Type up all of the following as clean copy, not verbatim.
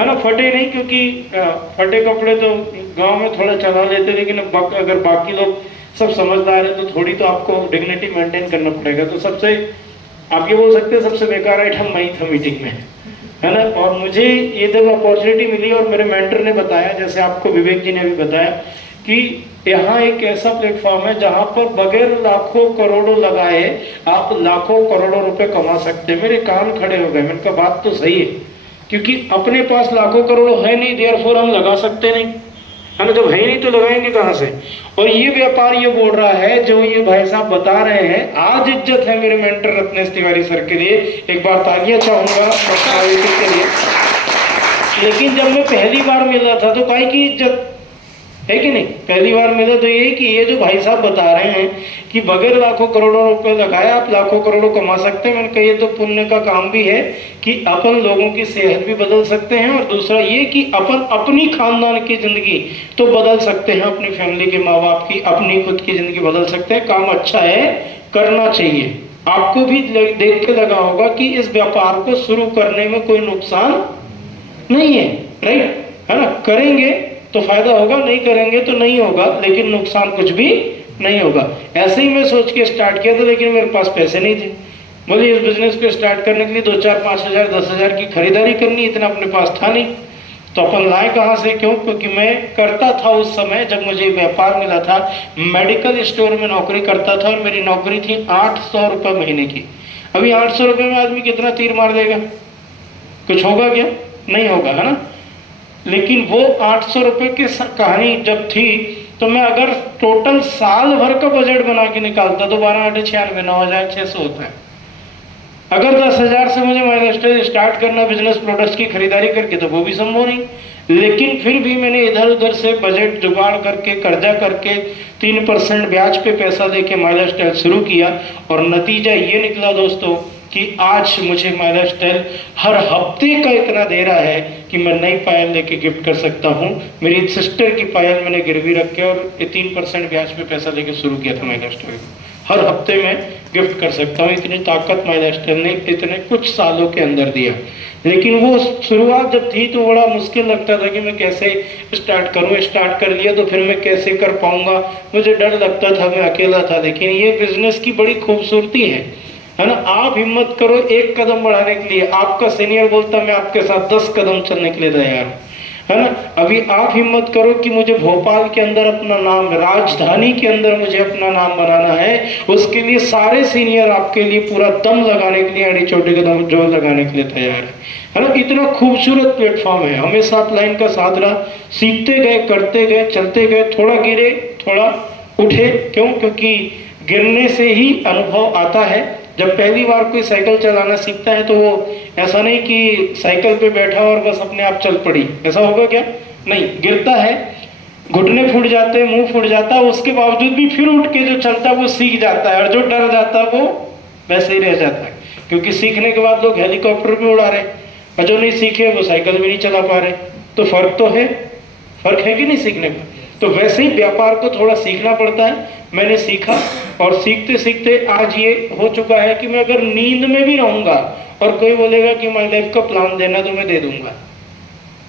है ना, फटे नहीं, क्योंकि फटे कपड़े तो गांव में थोड़ा चला लेते, लेकिन अगर बाकी लोग सब समझदार है तो थोड़ी तो आपको डिग्निटी मेंटेन करना पड़ेगा। तो सबसे आप ये बोल सकते हैं सबसे बेकार आइटम मैं ही था मीटिंग में, है ना। और मुझे ये जब अपॉर्चुनिटी मिली और मेरे मेंटर ने बताया, जैसे आपको विवेक जी ने भी बताया, कि यहाँ एक ऐसा प्लेटफॉर्म है जहाँ पर बगैर लाखों करोड़ों लगाए आप लाखों करोड़ों रुपए कमा सकते हैं। मेरे कान खड़े हो गए, मैंने कहा बात तो सही है, क्योंकि अपने पास लाखों करोड़ों है नहीं, देयरफॉर हम लगा सकते नहीं, है ना। जब है ही नहीं तो लगाएंगे कहाँ से। और ये व्यापार ये बोल रहा है, जो ये भाई साहब बता रहे हैं, आज इज्जत है मेरे मेंटर रत्नेश तिवारी सर के लिए, एक बार तालियां चाहूंगा के लिए। लेकिन जब मैं पहली बार मिला था तो काहे की इज्जत है कि नहीं, पहली बार मिला तो ये कि ये जो भाई साहब बता रहे हैं कि बगैर लाखों करोड़ों रुपए लगाए आप लाखों करोड़ों कमा सकते हैं। मैंने कहा ये तो पुण्य का काम भी है कि अपन लोगों की सेहत भी बदल सकते हैं, और दूसरा ये कि अपन अपनी खानदान की जिंदगी तो बदल सकते हैं, अपनी फैमिली के माँ बाप की, अपनी खुद की जिंदगी बदल सकते हैं। काम अच्छा है, करना चाहिए। आपको भी देख के लगा होगा कि इस व्यापार को शुरू करने में कोई नुकसान नहीं है, राइट, है ना। करेंगे तो फायदा होगा, नहीं करेंगे तो नहीं होगा, लेकिन नुकसान कुछ भी नहीं होगा। ऐसे ही मैं सोच के स्टार्ट किया था, लेकिन मेरे पास पैसे नहीं थे। बोले इस बिजनेस को स्टार्ट करने के लिए 2-4-5 हज़ार 10,000 की खरीदारी करनी, इतना अपने पास था नहीं। तो अपन लाए कहाँ से, क्यों, क्योंकि मैं करता था उस समय जब मुझे व्यापार मिला था, मेडिकल स्टोर में नौकरी करता था, और मेरी नौकरी थी 800 रुपये महीने की। अभी 800 रुपये में आदमी कितना तीर मार देगा, कुछ होगा क्या, नहीं होगा, है ना। लेकिन वो 800 रुपये की कहानी जब थी, तो मैं अगर टोटल साल भर का बजट बना के निकालता तो 12×8 = 96, 9,600 होता है। अगर 10,000 से मुझे माइलस्टेज स्टार्ट करना बिजनेस प्रोडक्ट्स की खरीदारी करके, तो वो भी संभव नहीं। लेकिन फिर भी मैंने इधर उधर से बजट जुगाड़ करके, कर्जा करके, 3% ब्याज पे पैसा देके माइलस्टेज शुरू किया, और नतीजा ये निकला दोस्तों कि आज मुझे माइलस्टेज हर हफ्ते का इतना दे रहा है कि मैं नई पायल लेके गिफ्ट कर सकता हूँ। मेरी सिस्टर की पायल मैंने गिरवी रख के और 3% ब्याज पे पैसा लेके शुरू किया था माइलस्टेज, हर हफ्ते में गिफ्ट कर सकता हूँ। इतनी ताकत माइलस्टेज ने इतने कुछ सालों के अंदर दिया। लेकिन वो शुरुआत जब थी तो बड़ा मुश्किल लगता था कि मैं कैसे स्टार्ट करूँ, स्टार्ट कर लिया तो फिर मैं कैसे कर पाऊंगा, मुझे डर लगता था, मैं अकेला था। लेकिन ये बिजनेस की बड़ी खूबसूरती है ना। आप हिम्मत करो एक कदम बढ़ाने के लिए, आपका सीनियर बोलता मैं आपके साथ 10 कदम चलने के लिए तैयार हूँ, है ना। अभी आप हिम्मत करो कि मुझे भोपाल के अंदर अपना नाम, राजधानी के अंदर मुझे अपना नाम बनाना है, उसके लिए सारे सीनियर आपके लिए पूरा दम लगाने के लिए, अड़ी छोटे कदम जो लगाने के लिए तैयार है ना। इतना खूबसूरत प्लेटफॉर्म है, हमेशा आप लाइन का साथ रहा, सीखते गए, करते गए, चलते गए, थोड़ा गिरे थोड़ा उठे। क्यों, क्योंकि गिरने से ही अनुभव आता है। जब पहली बार कोई साइकिल चलाना सीखता है तो वो ऐसा नहीं कि साइकिल पे बैठा और बस अपने आप चल पड़ी, ऐसा होगा क्या, नहीं, गिरता है, घुटने फूट जाते हैं, मुंह फूट जाता है, उसके बावजूद भी फिर उठ के जो चलता है वो सीख जाता है, और जो डर जाता है वो वैसे ही रह जाता है। क्योंकि सीखने के बाद लोग हेलीकॉप्टर भी उड़ा रहे, और जो नहीं सीखे वो साइकिल भी नहीं चला पा रहे। तो फर्क तो है, फर्क है कि नहीं सीखने का। तो वैसे ही व्यापार को थोड़ा सीखना पड़ता है। मैंने सीखा, और सीखते सीखते आज ये हो चुका है कि मैं अगर नींद में भी रहूंगा और कोई बोलेगा कि माय लाइफ का प्लान देना तो मैं दे दूंगा,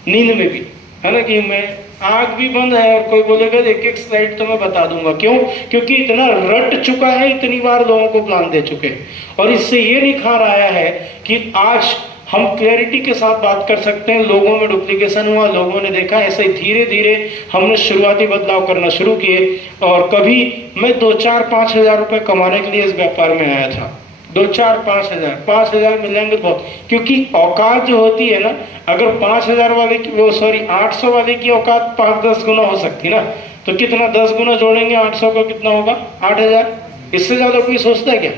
नींद में भी, है ना। कि मैं आंख भी बंद है और कोई बोलेगा एक एक स्लाइड तो मैं बता दूंगा। क्यों, क्योंकि इतना रट चुका है, इतनी बार लोगों को प्लान दे चुके, और इससे ये निखार आया है कि आज हम क्लैरिटी के साथ बात कर सकते हैं। लोगों में डुप्लीकेशन हुआ, लोगों ने देखा, ऐसे धीरे धीरे हमने शुरुआती बदलाव करना शुरू किए। और कभी मैं 2-4-5 हज़ार रुपये कमाने के लिए इस व्यापार में आया था, 2-4-5 हज़ार, 5 हज़ार मिलेंगे बहुत, क्योंकि औकात जो होती है ना, अगर 5,000 वाले की, वो सॉरी 800 वाले की औकात 5-10 गुना हो सकती ना, तो कितना 10 गुना जोड़ेंगे 800 का कितना होगा, 8,000। इससे ज़्यादा कोई सोचता है क्या।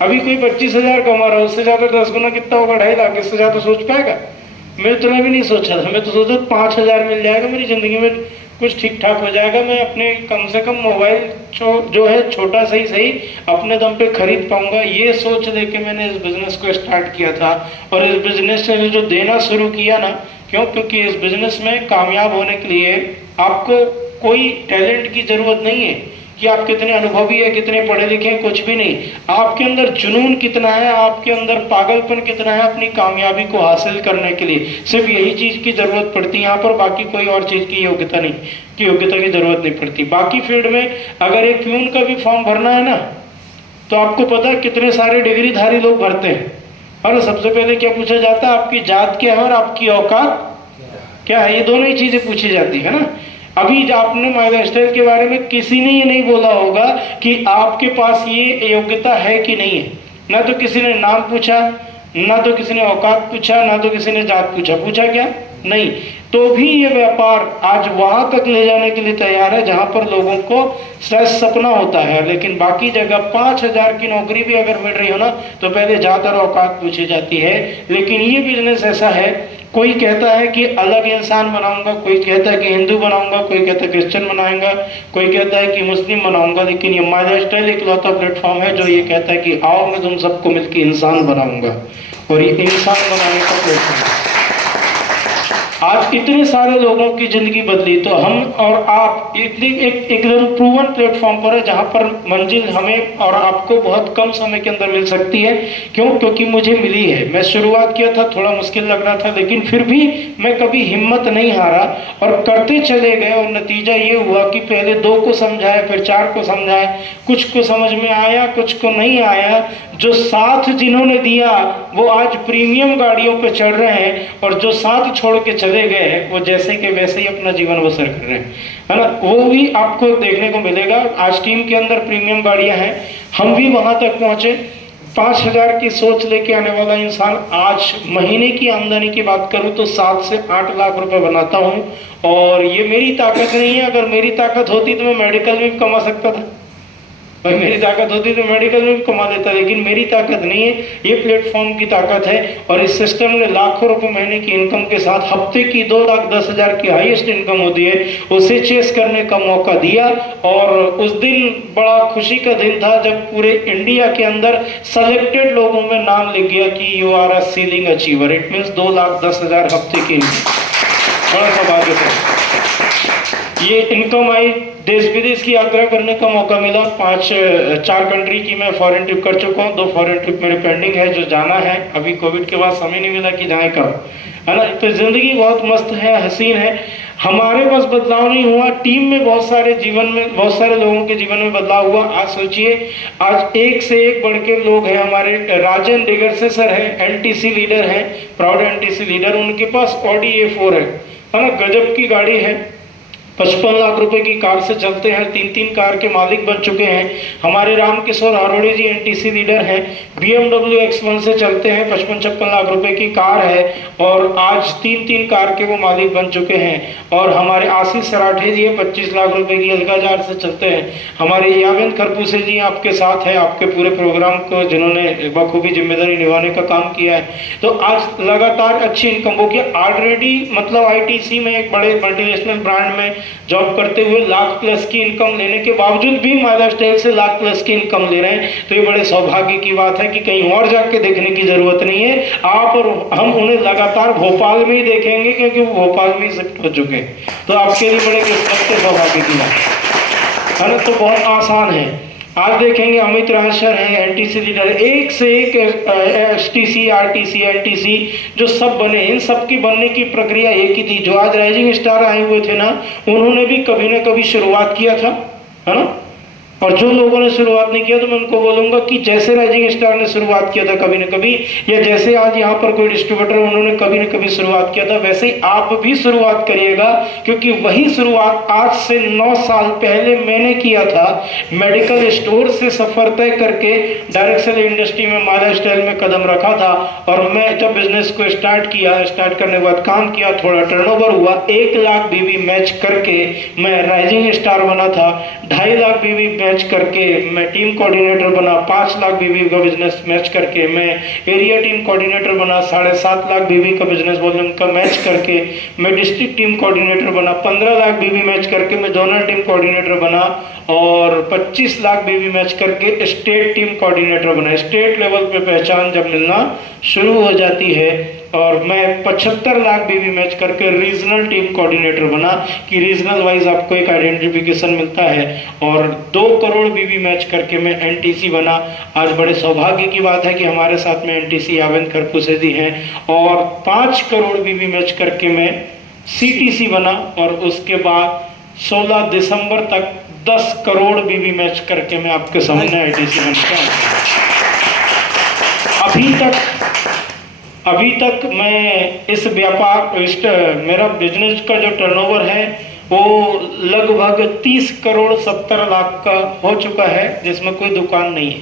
अभी कोई 25,000 कमा रहा है, उससे ज़्यादा 10 गुना कितना होगा, 2.5 लाख, इससे ज़्यादा सोच पाएगा। मैं उतना भी नहीं सोचा था, मैं तो सोचा 5,000 मिल जाएगा, मेरी ज़िंदगी में कुछ ठीक ठाक हो जाएगा, मैं अपने कम से कम मोबाइल जो है छोटा सही सही अपने दम पे खरीद पाऊंगा। ये सोच लेके मैंने इस बिज़नेस को स्टार्ट किया था। और इस बिज़नेस ने जो देना शुरू किया ना, क्यों, क्योंकि इस बिज़नेस में कामयाब होने के लिए आपको कोई टैलेंट की ज़रूरत नहीं है कि आप कितने अनुभवी है, कितने पढ़े लिखे हैं, कुछ भी नहीं। आपके अंदर जुनून कितना है, आपके अंदर पागलपन कितना है अपनी कामयाबी को हासिल करने के लिए। सिर्फ यही चीज की जरूरत पड़ती है यहाँ पर, बाकी कोई और चीज की योग्यता की जरूरत नहीं पड़ती। बाकी फील्ड में अगर एक प्यून का भी फॉर्म भरना है ना, तो आपको पता है कितने सारे डिग्रीधारी लोग भरते हैं। और सबसे पहले क्या पूछा जाता है, आपकी जात क्या है और आपकी औकात क्या है, ये दोनों ही चीजें पूछी जाती है ना। अभी आपने माय लाइफस्टाइल के बारे में किसी ने ये नहीं बोला होगा कि आपके पास ये योग्यता है कि नहीं है। ना तो किसी ने नाम पूछा, ना तो किसी ने औकात पूछा, ना तो किसी ने जात पूछा क्या नहीं। तो भी ये व्यापार आज वहां तक ले जाने के लिए तैयार है जहां पर लोगों को शायद सपना होता है। लेकिन बाकी जगह 5,000 की नौकरी भी अगर मिल रही हो ना, तो पहले जात और औकात पूछी जाती है। लेकिन ये बिजनेस ऐसा है, कोई कहता है कि अलग इंसान बनाऊंगा, कोई कहता है कि हिंदू बनाऊंगा, कोई कहता है क्रिश्चियन बनाऊंगा, कोई कहता है कि मुस्लिम बनाऊंगा। लेकिन ये माय लाइफस्टाइल इकलौता प्लेटफॉर्म है जो ये कहता है कि आओ मैं तुम सबको मिलकर इंसान बनाऊंगा, और ये इंसान बनाने का प्लेटफॉर्म है। आज इतने सारे लोगों की जिंदगी बदली, तो हम और आप एकदम प्रूवन प्लेटफॉर्म पर है जहां पर मंजिल हमें और आपको बहुत कम समय के अंदर मिल सकती है। क्यों? क्योंकि मुझे मिली है। मैं शुरुआत किया था, थोड़ा मुश्किल लग रहा था, लेकिन फिर भी मैं कभी हिम्मत नहीं हारा और करते चले गए। और नतीजा ये हुआ कि पहले 2 को समझाया, फिर 4 को समझाया, कुछ को समझ में आया, कुछ को नहीं आया। जो साथ जिन्होंने दिया वो आज प्रीमियम गाड़ियों पे चढ़ रहे हैं, और जो साथ छोड़ के चले गए हैं वो जैसे कि वैसे ही अपना जीवन बसर कर रहे हैं, है ना। वो भी आपको देखने को मिलेगा। आज टीम के अंदर प्रीमियम गाड़ियां हैं, हम भी वहां तक पहुंचे। 5,000 की सोच लेके आने वाला इंसान आज महीने की आमदनी की बात करूं तो 7 से 8 लाख रुपए बनाता हूं। और ये मेरी ताकत नहीं है। अगर मेरी ताकत होती तो मैं मेडिकल में भी कमा सकता था। भाई मेरी ताकत होती तो मेडिकल में भी कमा लेता, लेकिन मेरी ताकत नहीं है, ये प्लेटफॉर्म की ताकत है। और इस सिस्टम ने लाखों रुपए महीने की इनकम के साथ हफ्ते की 2,10,000 की हाईएस्ट इनकम होती है, उसे चेस करने का मौका दिया। और उस दिन बड़ा खुशी का दिन था जब पूरे इंडिया के अंदर सेलेक्टेड लोगों में नाम लिख गया कि you are a ceiling achiever. It means 2,10,000 हफ्ते की इनकम। बड़ा सौभाग्य था। ये इनकम आई, देश विदेश की यात्रा करने का मौका मिला। 4 कंट्री की मैं फॉरेन ट्रिप कर चुका हूँ। 2 फॉरेन ट्रिप मेरे पेंडिंग है जो जाना है। अभी कोविड के बाद समय नहीं मिला कि जाए कब, है ना। तो जिंदगी बहुत मस्त है, हसीन है। हमारे पास बदलाव नहीं हुआ, टीम में बहुत सारे लोगों के जीवन में बदलाव हुआ। आज सोचिए, आज एक से एक बढ़ के लोग हैं। हमारे राजन डिगर से सर है, एनटीसी लीडर है, प्राउड एनटीसी लीडर। उनके पास ऑडी A4 है ना, गजब की गाड़ी है। 55 लाख रुपए की कार से चलते हैं, 3 कार के मालिक बन चुके हैं। हमारे रामकिशोर आरोड़े जी एनटीसी लीडर हैं, BMW X1 से चलते हैं, 55-56 लाख रुपए की कार है, और आज 3 कार के वो मालिक बन चुके हैं। और हमारे आशीष सराठे जी 25 लाख रुपए की अलगाजार से चलते हैं। हमारे यावेंद्र खरपूसे जी आपके साथ है, आपके पूरे प्रोग्राम को जिन्होंने बखूबी जिम्मेदारी निभाने का काम किया है। तो आज लगातार अच्छी इनकम होगी। ऑलरेडी मतलब ITC में एक बड़े मल्टीनेशनल ब्रांड में जॉब करते हुए लाख प्लस की इनकम लेने के बावजूद भी माय लाइफस्टाइल से लाख प्लस की इनकम ले रहे हैं। तो ये बड़े सौभाग्य की बात है कि कहीं और जाके देखने की जरूरत नहीं है। आप और हम उन्हें लगातार भोपाल में ही देखेंगे, क्योंकि वो भोपाल में ही शिफ्ट हो चुके हैं। तो आपके लिए बड़े किस्मत के सौभाग्य की बात है ना। तो बहुत आसान है। आज देखेंगे अमित राजसर है, एनटीसी लीडर, एक से एक STC, RTC, LTC जो सब बने, इन सब की बनने की प्रक्रिया एक ही थी। जो आज राइजिंग स्टार आए हुए थे ना, उन्होंने भी कभी ना कभी शुरुआत किया था, है ना। और जो लोगों ने शुरुआत नहीं किया तो मैं उनको बोलूंगा कि जैसे राइजिंग स्टार ने शुरुआत किया था कभी न कभी, या जैसे आज यहाँ पर कोई डिस्ट्रीब्यूटर उन्होंने कभी न कभी शुरुआत किया था, वैसे ही आप भी शुरुआत करिएगा। क्योंकि वही शुरुआत आज से 9 साल पहले मैंने किया था। मेडिकल स्टोर से सफर तय करके डायरेक्ट सेल इंडस्ट्री में माय लाइफस्टाइल में कदम रखा था। और मैं जब बिजनेस को स्टार्ट करने के बाद काम किया, थोड़ा टर्नओवर हुआ, 1 लाख बीवी मैच करके मैं राइजिंग स्टार बना था। 2.5 लाख बीवी मैच करके मैं टीम कोऑर्डिनेटर बना। 5 लाख बीवी का बिजनेस मैच करके मैं एरिया टीम कोऑर्डिनेटर बना। 7.5 लाख बीवी का बिजनेस वॉल्यूम का मैच करके मैं डिस्ट्रिक्ट टीम कोऑर्डिनेटर बना। 15 लाख बीवी मैच करके मैं जोनल टीम कोऑर्डिनेटर बना। और 25 लाख बीवी मैच करके स्टेट टीम कोऑर्डिनेटर बना। स्टेट लेवल पे पहचान जब मिलना शुरू हो जाती है और मैं 75 लाख बीवी मैच करके रीजनल टीम कोऑर्डिनेटर बना कि रीजनल वाइज आपको एक आइडेंटिफिकेशन मिलता है, और 2 करोड़ बीवी मैच करके मैं एनटीसी बना। आज बड़े सौभाग्य की बात है कि हमारे साथ में एनटीसी यावेंद्र खरपुसेदी हैं, और 5 करोड़ बीवी मैच करके मैं सीटीसी बना, और उसके बाद 16 दिसंबर तक 10 करोड़ बीवी मैच करके मैं आपके सामने आईटीसी बन के आया। अभी तक मैं इस मेरा बिजनेस का जो टर्नओवर है वो लगभग 30 करोड़ 70 लाख का हो चुका है, जिसमें कोई दुकान नहीं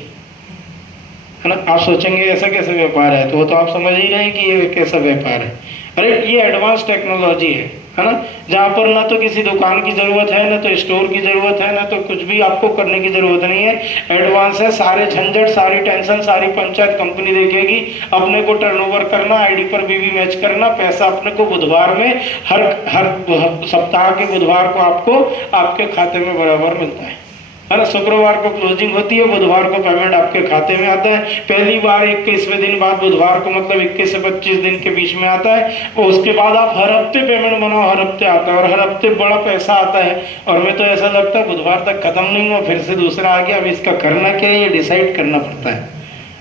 है ना। आप सोचेंगे ऐसा कैसे व्यापार है, तो वो तो आप समझ ही रहे हैं कि ये कैसा व्यापार है। अरे ये एडवांस टेक्नोलॉजी है ना, जहाँ पर ना तो किसी दुकान की जरूरत है, ना तो स्टोर की जरूरत है, ना तो कुछ भी आपको करने की जरूरत नहीं है। एडवांस है, सारे झंझट, सारी टेंशन, सारी पंचायत कंपनी देखेगी। अपने को टर्नओवर करना, आईडी पर बीवी मैच करना, पैसा अपने को बुधवार में हर सप्ताह के बुधवार को आपको आपके खाते में बराबर मिलता है ना। शुक्रवार को क्लोजिंग होती है, बुधवार को पेमेंट आपके खाते में आता है। पहली बार 21वें दिन बाद बुधवार को, मतलब 21 से 25 दिन के बीच में आता है, और उसके बाद आप हर हफ्ते पेमेंट बनाओ, हर हफ्ते आता है, और हर हफ्ते बड़ा पैसा आता है। और मैं तो ऐसा लगता है बुधवार तक खत्म नहीं हुआ, फिर से दूसरा आ गया। अब इसका करना क्या है, ये डिसाइड करना पड़ता है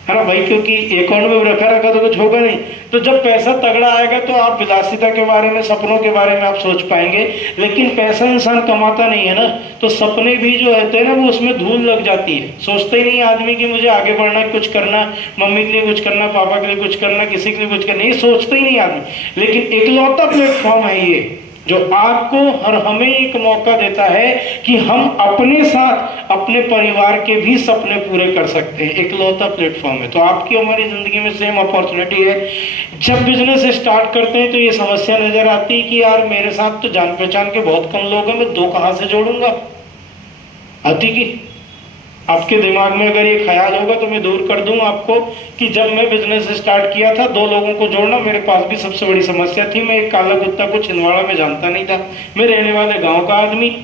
ना भाई, क्योंकि अकाउंट में रखा तो कुछ होगा नहीं। तो जब पैसा तगड़ा आएगा तो आप विलासिता के बारे में, सपनों के बारे में आप सोच पाएंगे। लेकिन पैसा इंसान कमाता नहीं है ना, तो सपने भी जो होते हैं ना वो उसमें धूल लग जाती है। सोचते ही नहीं आदमी कि मुझे आगे बढ़ना, कुछ करना, मम्मी के लिए कुछ करना, पापा के लिए कुछ करना, किसी के लिए कुछ करना, ये सोचते ही नहीं आदमी। लेकिन इकलौता प्लेटफॉर्म है ये, जो आपको और हमें एक मौका देता है कि हम अपने साथ अपने परिवार के भी सपने पूरे कर सकते हैं। इकलौता प्लेटफॉर्म है। तो आपकी हमारी जिंदगी में सेम अपॉर्चुनिटी है। जब बिजनेस स्टार्ट करते हैं तो ये समस्या नजर आती है कि यार मेरे साथ तो जान पहचान के बहुत कम लोग हैं, मैं 2 कहां से जोड़ूंगा। आती की आपके दिमाग में अगर ये ख्याल होगा तो मैं दूर कर दूं आपको कि जब मैं बिजनेस स्टार्ट किया था 2 लोगों को जोड़ना मेरे पास भी सबसे बड़ी समस्या थी। मैं एक काला कुत्ता को छिंदवाड़ा में जानता नहीं था। मैं रहने वाले गांव का आदमी,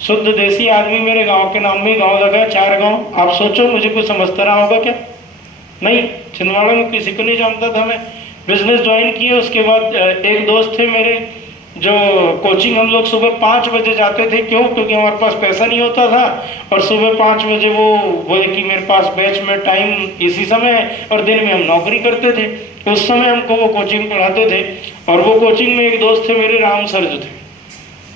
शुद्ध देसी आदमी, मेरे गांव के नाम में गांव लगा है, 4 गांव। आप सोचो मुझे कुछ समझता रहा होगा क्या? नहीं, छिंदवाड़ा में किसी को नहीं जानता था मैं। बिजनेस ज्वाइन किए, उसके बाद एक दोस्त थे मेरे जो कोचिंग, हम लोग सुबह 5 बजे जाते थे। क्यों? क्योंकि हमारे पास पैसा नहीं होता था, और सुबह 5 बजे वो बोले कि मेरे पास बैच में टाइम इसी समय है, और दिन में हम नौकरी करते थे। उस समय हमको वो कोचिंग पढ़ाते थे। और वो कोचिंग में एक दोस्त थे मेरे, राम सर जो थे,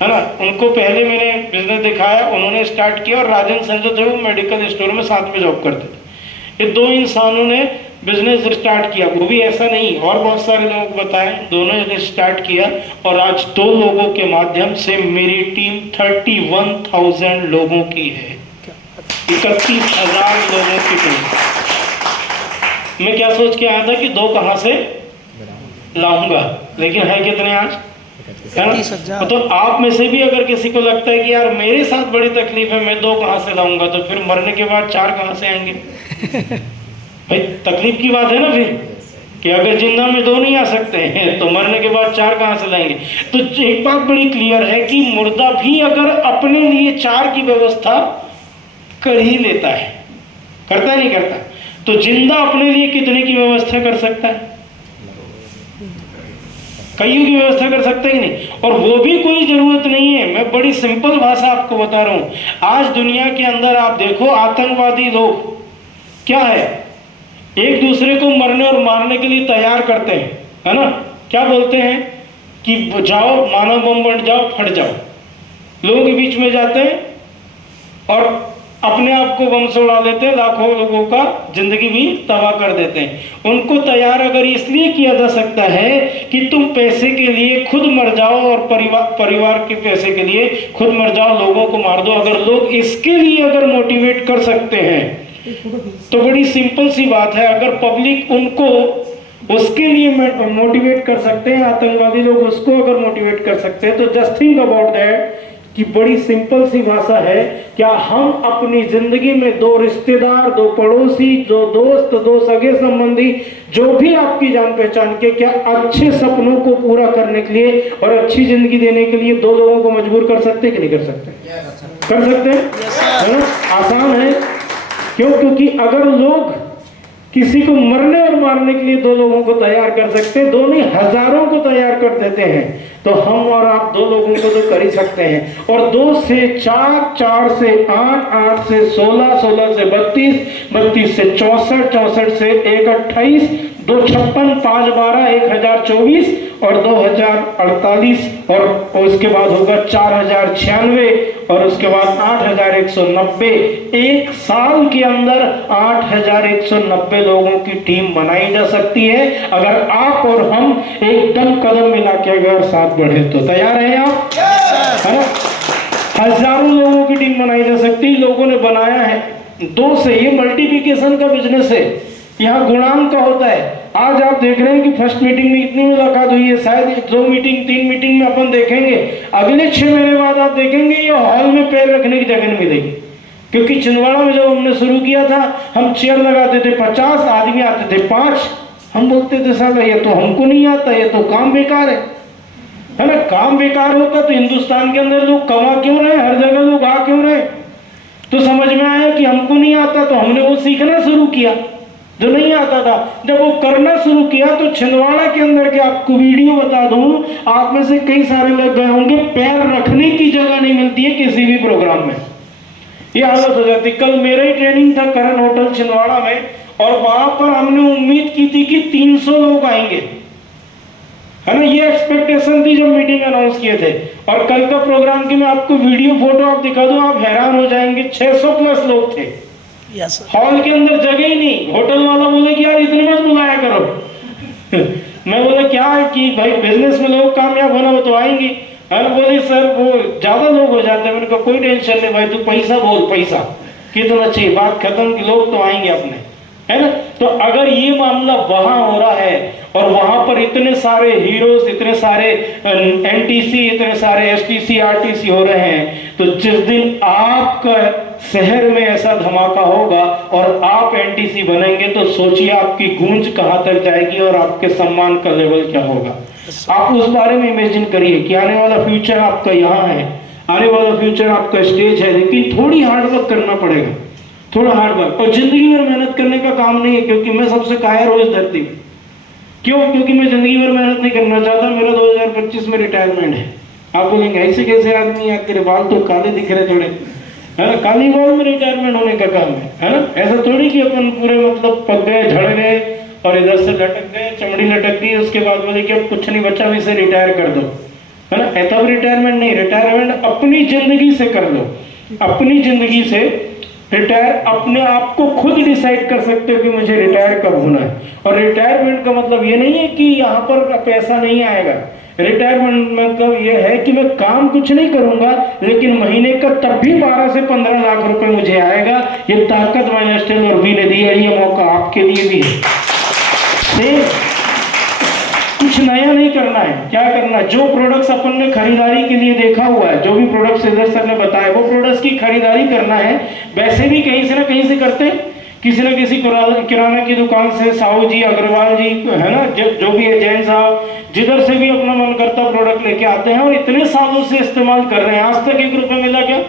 है ना, उनको पहले मैंने बिजनेस दिखाया, उन्होंने स्टार्ट किया। और राजन सर जो थे वो मेडिकल स्टोर में साथ में जॉब करते थे। ये 2 इंसानों ने बिजनेस स्टार्ट किया, वो भी ऐसा नहीं, और बहुत सारे लोग बताएं, दोनों ने स्टार्ट किया। और आज 2 लोगों के माध्यम से मेरी टीम 31,000 लोगों की है, 31,000 लोगों की टीम। मैं क्या सोच के आया था कि 2 कहां से लाऊंगा, लेकिन है कितने आज? तो आप में से भी अगर किसी को लगता है कि यार मेरे साथ बड़ी तकलीफ है, मैं 2 कहां से लाऊंगा, तो फिर मरने के बाद 4 कहां से आएंगे? भाई तकलीफ की बात है ना फिर, कि अगर जिंदा में 2 नहीं आ सकते हैं तो मरने के बाद 4 कहां से लाएंगे? तो एक बात बड़ी क्लियर है कि मुर्दा भी अगर अपने लिए 4 की व्यवस्था कर ही लेता है, करता नहीं करता, तो जिंदा अपने लिए कितने की व्यवस्था कर सकता है? कईयों की व्यवस्था कर सकते हैं कि नहीं? और वो भी कोई जरूरत नहीं है। मैं बड़ी सिंपल भाषा आपको बता रहा हूं। आज दुनिया के अंदर आप देखो, आतंकवादी लोग क्या है, एक दूसरे को मरने और मारने के लिए तैयार करते हैं, है ना। क्या बोलते हैं कि जाओ मानव बम बन जाओ, फट जाओ। लोगों के बीच में जाते हैं और अपने आप को बम से उड़ा देते हैं, लाखों लोगों का जिंदगी भी तबाह कर देते हैं। उनको तैयार अगर इसलिए किया जा सकता है कि तुम पैसे के लिए खुद मर जाओ और परिवार के पैसे के लिए खुद मर जाओ, लोगों को मार दो। अगर लोग इसके लिए अगर मोटिवेट कर सकते हैं तो बड़ी सिंपल सी बात है, अगर पब्लिक उनको उसके लिए मोटिवेट कर सकते हैं, आतंकवादी लोग उसको अगर मोटिवेट कर सकते हैं, तो जस्ट थिंक अबाउट दैट कि बड़ी सिंपल सी भाषा है, क्या हम अपनी जिंदगी में 2 रिश्तेदार, 2 पड़ोसी, 2 दोस्त, 2 सगे संबंधी, जो भी आपकी जान पहचान के, क्या अच्छे सपनों को पूरा करने के लिए और अच्छी जिंदगी देने के लिए 2 लोगों को मजबूर कर सकते हैं कि नहीं कर सकते? कर सकते हैं, है ना? आसान है। क्यों? क्योंकि अगर लोग किसी को मरने और मारने के लिए 2 लोगों को तैयार कर सकते हैं, 2 नहीं हजारों को तैयार कर देते हैं। तो हम और आप 2 लोगों को तो कर ही सकते हैं। और 2 से 4, 4 से 8, 8 से 16, 16 से 32, 32 से 64, 64 से 1 28, 2 56, 5 12, 1024 और 2048 और उसके बाद होगा 4096 और उसके बाद 8190। एक साल के अंदर 8190 लोगों की टीम बनाई जा सकती है अगर आप और हम एकदम कदम मिला के अगर साथ बढ़े तो। तैयार हैं आप? है ना? हजारों लोगों की टीम बनाई जा सकती है, लोगों ने बनाया है। 2 से ये मल्टीप्लिकेशन का बिजनेस है, यहाँ गुणांक का होता है। आज आप देख रहे हैं कि फर्स्ट मीटिंग में इतनी मुलाकात हुई है, शायद 2 मीटिंग 3 मीटिंग में अपन देखेंगे, अगले 6 महीने बाद आप देखेंगे ये हॉल में पैर रखने की जगह नहीं मिलेगी। क्योंकि छिंदवाड़ा में जब हमने शुरू किया था, हम चेयर लगाते थे 50, आदमी आते थे 5। हम बोलते थे साला ये तो हमको नहीं आता, ये तो काम बेकार है ना? काम बेकार होता तो हिंदुस्तान के अंदर लोग कमा क्यों रहे, हर जगह लोग आ क्यों रहे? तो समझ में आया कि हमको नहीं आता, तो हमने वो सीखना शुरू किया जो नहीं आता था। जब वो करना शुरू किया तो छिंदवाड़ा के अंदर के आपको वीडियो बता दूं, आप में से कई सारे लोग गए होंगे, पैर रखने की जगह नहीं मिलती है किसी भी प्रोग्राम में, ये हालत हो जाती। कल मेरा ही ट्रेनिंग था करण होटल छिंदवाड़ा में, और वहां पर हमने उम्मीद की थी कि 300 लोग आएंगे, है ना? ये एक्सपेक्टेशन थी जब मीटिंग अनाउंस किए थे। और कल का प्रोग्राम की मैं आपको वीडियो फोटो आप दिखा दूं, आप हैरान हो जाएंगे, 600 प्लस लोग थे। हॉल के अंदर जगह ही नहीं। होटल वाला बोले कि यार इतने मत बुलाया करो मैं बोला क्या है कि भाई बिजनेस में लोग कामयाब होना हो तो आएंगे। और बोले सर वो ज्यादा लोग हो जाते हैं। मैंने कहा कोई टेंशन नहीं भाई, तू पैसा बोल, पैसा कितना चाहिए, बात खत्म की लोग तो आएंगे अपने, है ना? तो अगर ये मामला वहां हो रहा है और वहां पर इतने सारे हीरोज, इतने सारे एनटीसी, इतने सारे एसटीसी, आरटीसी हो रहे हैं, तो जिस दिन आपका शहर में ऐसा धमाका होगा और आप एनटीसी बनेंगे तो सोचिए आपकी गूंज कहां तक जाएगी और आपके सम्मान का लेवल क्या होगा। आप उस बारे में इमेजिन करिए कि आने वाला फ्यूचर आपका यहाँ है, आने वाला फ्यूचर आपका स्टेज है, लेकिन थोड़ी हार्डवर्क करना पड़ेगा, थोड़ा हार्डवर्क। और जिंदगी भर मेहनत करने का काम नहीं है, क्योंकि मैं सबसे कायर हूं इस धरती में। क्यों? क्योंकि मैं जिंदगी भर मेहनत नहीं करना चाहता। मेरा 2025 में रिटायरमेंट है। आप बोलेंगे ऐसे कैसे आदमी, यार तेरे बाल तो काले दिख रहे थोड़े, है ना? काली बाल में रिटायरमेंट होने का काम है ना? ऐसा थोड़ी कि अपन पूरे मतलब पक गए, झड़ गए और इधर से लटक गए, चमड़ी लटक गई, उसके बाद बोले कि अब कुछ नहीं बचा, भी इसे रिटायर कर दो, है ना? तब रिटायरमेंट नहीं, रिटायरमेंट अपनी जिंदगी से कर लो, अपनी जिंदगी से रिटायर अपने आप को खुद डिसाइड कर सकते हो कि मुझे रिटायर कब होना है। और रिटायरमेंट का मतलब ये नहीं है कि यहाँ पर पैसा नहीं आएगा। रिटायरमेंट मतलब ये है कि मैं काम कुछ नहीं करूंगा, लेकिन महीने का तब भी 12 से 15 लाख रुपए मुझे आएगा। ये ताकत माइलस्टोन और वी ने दी है, ये मौका आपके लिए भी है। कुछ नया नहीं करना है। क्या करना है? जो प्रोडक्ट्स अपन ने खरीदारी के लिए देखा हुआ है, जो भी प्रोडक्ट्स इधर सर ने बताया, वो प्रोडक्ट्स की खरीदारी करना है। वैसे भी कहीं से ना कहीं से करते हैं, किसी न किसी किराना की दुकान से, साहू जी, अग्रवाल जी, है ना, जो भी है, जैन साहब, जिधर से भी अपना मन करता प्रोडक्ट लेके आते हैं और इतने सालों से इस्तेमाल कर रहे हैं। आज तक 1 रुपया मिला क्या?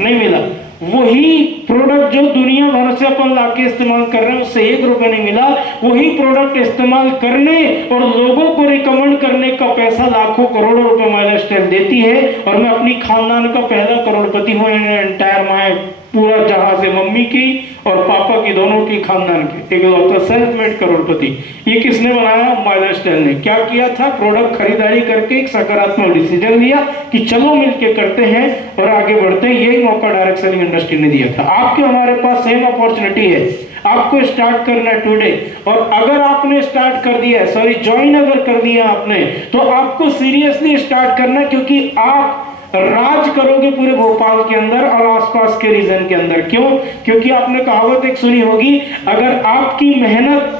नहीं मिला। वही प्रोडक्ट जो दुनिया भर से अपन लाके इस्तेमाल कर रहे हैं, उससे 1 रुपया नहीं मिला। वही प्रोडक्ट इस्तेमाल करने और लोगों को रिकमेंड करने का पैसा लाखों करोड़ों रुपए माइलस्टोन देती है। और मैं अपनी खानदान का पहला करोड़पति हूँ, एंटायर माय पूरा जहां से मम्मी की और पापा की, दोनों की खानदान के एक सेल्फ मेड करोड़पति। ये किसने बनाया? माइलस्टोन ने। क्या किया था? प्रोडक्ट खरीदारी करके एक सकारात्मक डिसीजन लिया कि चलो मिलके करते हैं और आगे बढ़ते हैं। यही मौका डायरेक्ट सेलिंग इंडस्ट्री ने दिया था। आपके हमारे पास सेम अपॉर्चुनिटी है, आपको स्टार्ट करना है टुडे। और अगर आपने स्टार्ट कर दिया है, सॉरी ज्वाइन अगर कर दिया आपने, तो आपको सीरियसली स्टार्ट करना, क्योंकि आप राज करोगे पूरे भोपाल के अंदर और आसपास के रीजन के अंदर। क्यों? क्योंकि आपने कहावत एक सुनी होगी, अगर आपकी मेहनत,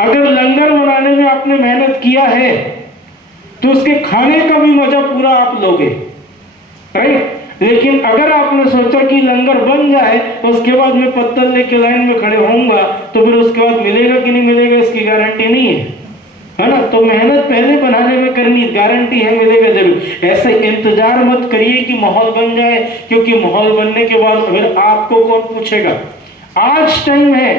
अगर लंगर बनाने में आपने मेहनत किया है तो उसके खाने का भी मजा पूरा आप लोगे, राइट? लेकिन अगर आपने सोचा कि लंगर बन जाए उसके बाद मैं पत्तल लेके लाइन में खड़े होऊंगा, तो फिर उसके बाद मिलेगा कि नहीं मिलेगा इसकी गारंटी नहीं है ना? तो मेहनत पहले बनाने में करनी, गारंटी है मिलेगा जरूर। ऐसे इंतजार मत करिए कि माहौल बन जाए, क्योंकि माहौल बनने के बाद फिर आपको कौन पूछेगा। आज टाइम है,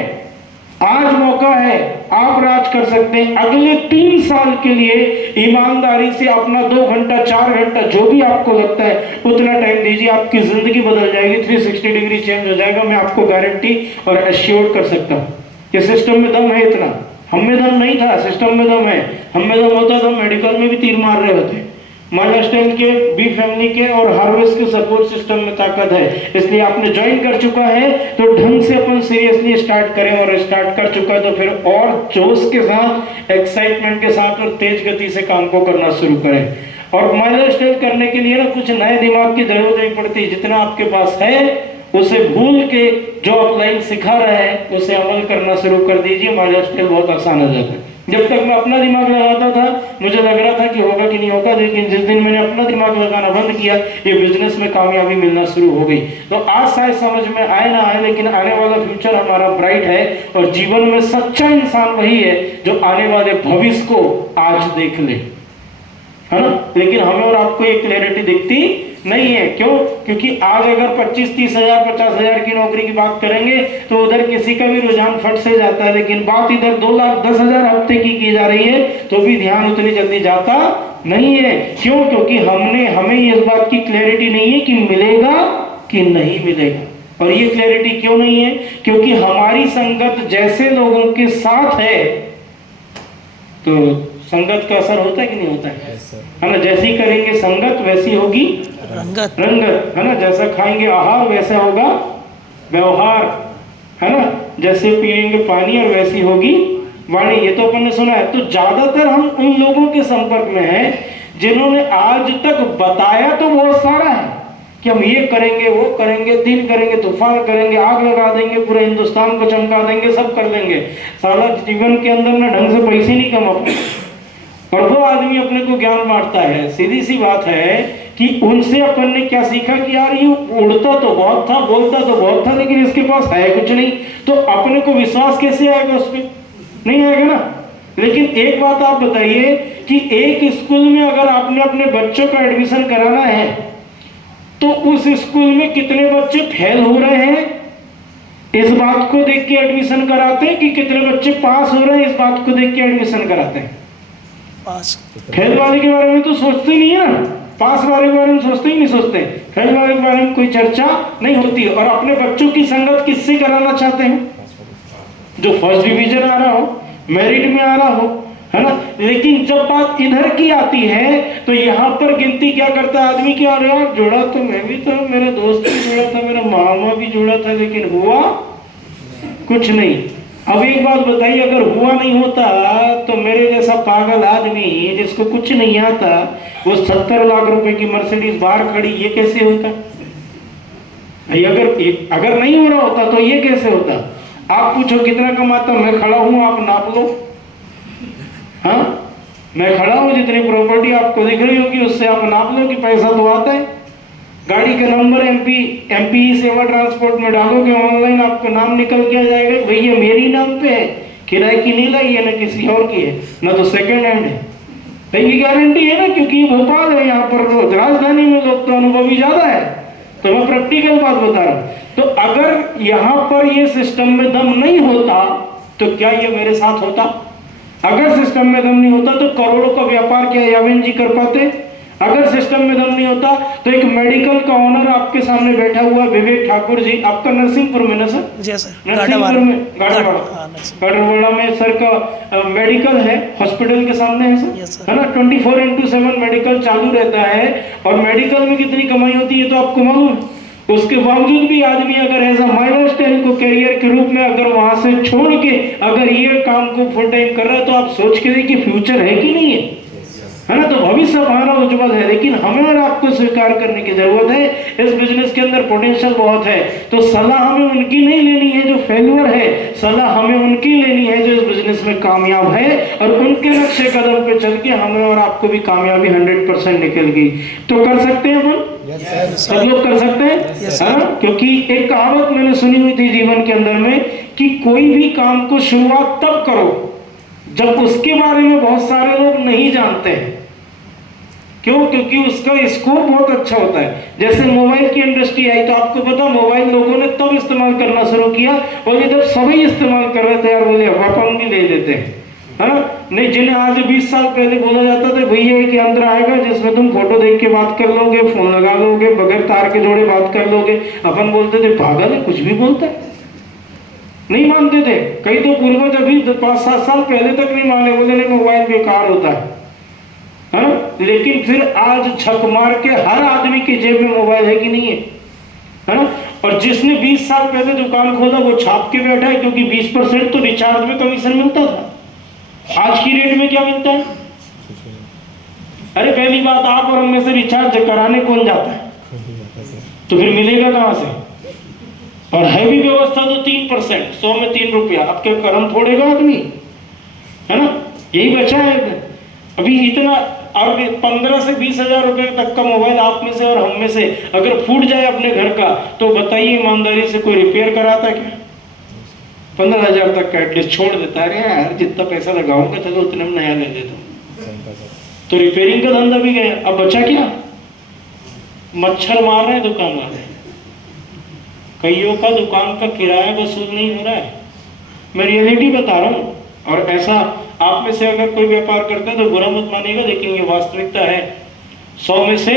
आज मौका है, आप राज कर सकते हैं। अगले 3 साल के लिए ईमानदारी से अपना 2 घंटा 4 घंटा जो भी आपको लगता है उतना टाइम दीजिए, आपकी जिंदगी बदल जाएगी, 360 डिग्री चेंज हो जाएगा। मैं आपको गारंटी और एश्योर कर सकता हूँ कि सिस्टम में दम है इतना। हम में दम नहीं था, सिस्टम में दम है। हम में दम होता तो मेडिकल में भी तीर मार रहे होते। माइलस्टाइल के, बी फैमिली के और हार्वेस्ट के सपोर्ट सिस्टम में ताकत है। इसलिए आपने ज्वाइन कर चुका है तो ढंग से अपन सीरियसली स्टार्ट करें, और स्टार्ट कर चुका है तो फिर और जोश के साथ, एक्साइटमेंट के साथ और तेज गति से काम को करना शुरू करें। और माइलस्टाइल करने के लिए ना कुछ नए दिमाग की जरूरत नहीं पड़ती। जितना आपके पास है उसे भूल के जो अपलाइन सिखा रहे हैं उसे अमल करना शुरू कर दीजिए। माइलस्टाइल बहुत आसान हो जाता है। जब तक मैं अपना दिमाग लगाता था मुझे लग रहा था कि होगा कि नहीं होगा, लेकिन जिस दिन मैंने अपना दिमाग लगाना बंद किया ये बिजनेस में कामयाबी मिलना शुरू हो गई। तो आज शायद समझ में आए ना आए, लेकिन आने वाला फ्यूचर हमारा ब्राइट है। और जीवन में सच्चा इंसान वही है जो आने वाले भविष्य को आज देख ले, है ना। लेकिन हमें और आपको एक क्लैरिटी दिखती नहीं है। क्यों? क्योंकि आज अगर 25-30 हजार 50 हजार की नौकरी की बात करेंगे तो उधर किसी का भी रुझान फट से जाता है, लेकिन बात इधर 2,10,000 हफ्ते की जा रही है तो भी ध्यान उतनी जल्दी जाता नहीं है। क्यों? क्योंकि हमें इस बात की क्लैरिटी नहीं है कि मिलेगा कि नहीं मिलेगा। और ये क्लैरिटी क्यों नहीं है? क्योंकि हमारी संगत जैसे लोगों के साथ है तो संगत का असर होता है कि नहीं होता है ना। जैसी करेंगे संगत वैसी होगी रंगत, है ना। जैसा खाएंगे आहार वैसा होगा व्यवहार, है ना। जैसे पिएंगे पानी और वैसी होगी वाणी। ये तो अपन ने सुना है। तो ज्यादातर हम उन लोगों के संपर्क में हैं जिन्होंने आज तक बताया तो बहुत सारा है कि हम ये करेंगे वो करेंगे, दिन करेंगे, तूफान करेंगे, आग लगा देंगे, पूरे हिंदुस्तान को चमका देंगे, सब कर लेंगे। साला जीवन के अंदर ना ढंग से पैसे नहीं कमा और वो आदमी अपने को ज्ञान बांटता है। सीधी सी बात है कि उनसे अपन ने क्या सीखा कि यार ये उड़ता तो बहुत था, बोलता तो बहुत था, लेकिन इसके पास है कुछ नहीं। तो अपने को विश्वास कैसे आएगा उस पर? नहीं आएगा ना। लेकिन एक बात आप बताइए कि एक स्कूल में अगर आपने अपने बच्चों का एडमिशन कराना है तो उस स्कूल में कितने बच्चे फेल हो रहे हैं इस बात को देख के एडमिशन कराते हैं, कि कितने बच्चे पास हो रहे हैं इस बात को देख के एडमिशन कराते हैं? फेल वाले के बारे में तो सोचते नहीं है ना, पास वाले के बारे में सोचते ही नहीं सोचते। फेल वाले के बारे में कोई चर्चा नहीं होती। और अपने बच्चों की संगत किससे कराना चाहते हैं? जो फर्स्ट डिवीजन आ रहा हो, मेरिट में आ रहा हो, है ना। लेकिन जब बात इधर की आती है तो यहाँ पर गिनती क्या करता है आदमी की, अरे यार जुड़ा तो मैं भी था, मेरा दोस्त भी जुड़ा था, मेरा मामा भी जुड़ा था, लेकिन हुआ कुछ नहीं। अब एक बात बताइए, अगर हुआ नहीं होता तो मेरे जैसा पागल आदमी जिसको कुछ नहीं आता वो 70 लाख रुपए की मर्सिडीज बाहर खड़ी, ये कैसे होता? अगर नहीं हो रहा होता तो ये कैसे होता? आप पूछो कितना कमाता, मैं खड़ा हूं, आप नाप लो। हाँ, मैं खड़ा हूं, जितनी प्रॉपर्टी आपको दिख रही होगी उससे आप नाप लो कि पैसा तो आता है। गाड़ी का नंबर एमपी सेवा ट्रांसपोर्ट में डालोगे ऑनलाइन, आपका नाम निकल के आ जाएगा, भैया मेरी नाम पे है, किराए की नहीं लाई है ना किसी और की है, ना तो सेकंड हैंड है। की गारंटी है ना, क्योंकि भोपाल है, यहाँ पर राजधानी में लोग तो अनुभवी ज्यादा है, तो मैं प्रैक्टिकल बात बता रहा हूँ। तो अगर यहाँ पर ये सिस्टम में दम नहीं होता तो क्या ये मेरे साथ होता? अगर सिस्टम में दम नहीं होता तो करोड़ों का व्यापार क्या याविन जी कर पाते? अगर सिस्टम में दम नहीं होता तो एक मेडिकल का ओनर आपके सामने बैठा हुआ विवेक ठाकुर जी, आपका नरसिंहपुर में ना सर? जी सर, नरसिंहपुर में गाड़वाड़ा में सर का मेडिकल है, हॉस्पिटल के सामने है सर, है ना। 24/7 मेडिकल चालू रहता है और मेडिकल में कितनी कमाई होती है तो आपको मालूम है। उसके बावजूद भी आदमी अगर ऐसा माइलस्टाइल को कैरियर के रूप में अगर वहां से छोड़ के अगर ये काम को फुल टाइम कर रहा है तो आप सोच के देखिए फ्यूचर है कि नहीं है ना। तो भविष्य हमारा उज्जवल है, लेकिन हमें और आपको स्वीकार करने की जरूरत है इस बिजनेस के अंदर पोटेंशियल बहुत है। तो सलाह हमें उनकी नहीं लेनी है जो फेल्यूर है, सलाह हमें उनकी लेनी है जो इस बिजनेस में कामयाब है, और उनके नक्शे कदम पे चल के हमें और आपको भी कामयाबी 100% निकल गई। तो कर सकते हैं हम सब लोग कर सकते हैं, क्योंकि एक कहावत मैंने सुनी हुई थी जीवन के अंदर में कि कोई भी काम को शुरुआत तब करो जब उसके बारे में बहुत सारे लोग नहीं जानते हैं। क्यों? क्योंकि उसका स्कोप बहुत अच्छा होता है। जैसे मोबाइल की इंडस्ट्री आई तो आपको पता मोबाइल लोगों ने तब इस्तेमाल करना शुरू किया और जब सभी इस्तेमाल कर रहे थे यार बोले अपन भी ले लेते हैं, है ना? नहीं, जिन्हें आज 20 साल पहले बोला जाता था भैया एक यंत्र आएगा जिसमें तुम फोटो देख के बात कर लोगे, फोन लगा लोगे, बगैर तार के जोड़े बात कर लोगे, अपन बोलते थे पागल है, कुछ भी बोलता है, नहीं मानते थे। कई तो पूर्वज अभी 5-7 साल पहले तक नहीं माने, बोले नहीं मोबाइल बेकार होता है ना? लेकिन फिर आज झक मार के हर आदमी के जेब में मोबाइल है कि नहीं है ना? और जिसने 20 साल पहले दुकान खोला वो छाप के बैठा है, क्योंकि 20% तो रिचार्ज में कमीशन मिलता था। आज की रेट में क्या मिलता है? अरे पहली बात, आप और हम में से रिचार्ज कराने कौन जाता है? तो फिर मिलेगा कहां से? और है भी व्यवस्था तो 3%, 100 में 3 रुपया, आपके कर्म फोड़ेगा आदमी, है ना? यही बचा है अभी इतना। और 15 से 20 हजार रुपए तक का मोबाइल आप में से और हम में से अगर फूट जाए अपने घर का, तो बताइए ईमानदारी से कोई रिपेयर कराता है क्या? 15,000 तक का एटलीस्ट छोड़ देता है, यार जितना पैसा लगाऊंगा चलो उतने में नया ले लेता हूँ। तो रिपेयरिंग का धंधा भी गया। अब बचा क्या? मच्छर मार रहे हैं दुकान वाले, कईयों का दुकान का किराया वसूल नहीं हो रहा है। मैं रियलिटी बता रहा हूँ, और ऐसा आप में से अगर कोई व्यापार करता है तो बुरा मत मानिएगा, लेकिन ये वास्तविकता है। 100 में से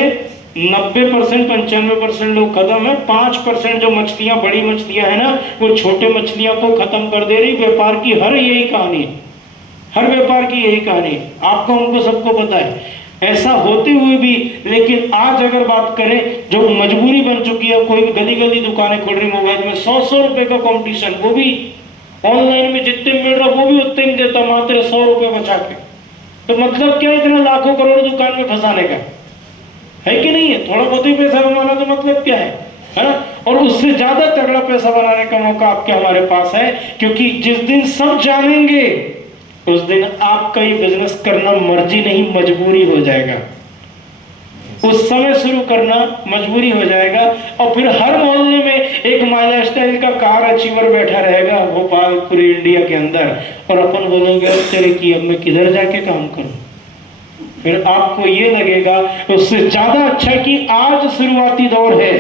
90%, 95% लोग खत्म है। 5% जो मछलियां, बड़ी मछलियां है ना, वो छोटे मछलियां को खत्म कर दे रही। व्यापार की हर यही कहानी है, हर व्यापार की यही कहानी है। आपको हमको सबको पता है। ऐसा होते हुए भी, लेकिन आज अगर बात करें, जो मजबूरी बन चुकी है, कोई भी गली गली दुकानें खोल रही मोबाइल में, 100 रुपए का कंपटीशन, वो भी ऑनलाइन में जितने मिल रहा वो भी उतने ही देता, मात्र 100 रुपए बचा के। तो मतलब क्या, इतना लाखों करोड़ दुकान में फंसाने का है कि नहीं है? थोड़ा बहुत ही पैसा कमाना तो मतलब क्या है ना? और उससे ज्यादा तगड़ा पैसा बनाने का मौका आपके हमारे पास है, क्योंकि जिस दिन सब जानेंगे उस दिन आपका ये बिजनेस करना मर्जी नहीं मजबूरी हो जाएगा। उस समय शुरू करना मजबूरी हो जाएगा। और फिर हर मोहल्ले में एक माइला स्टाइल का कार अचीवर बैठा रहेगा भोपाल, पूरे इंडिया के अंदर, और अपन बोलेंगे तेरे की अब मैं किधर जाके काम करूं? फिर आपको ये लगेगा उससे ज्यादा अच्छा कि आज शुरुआती दौर है,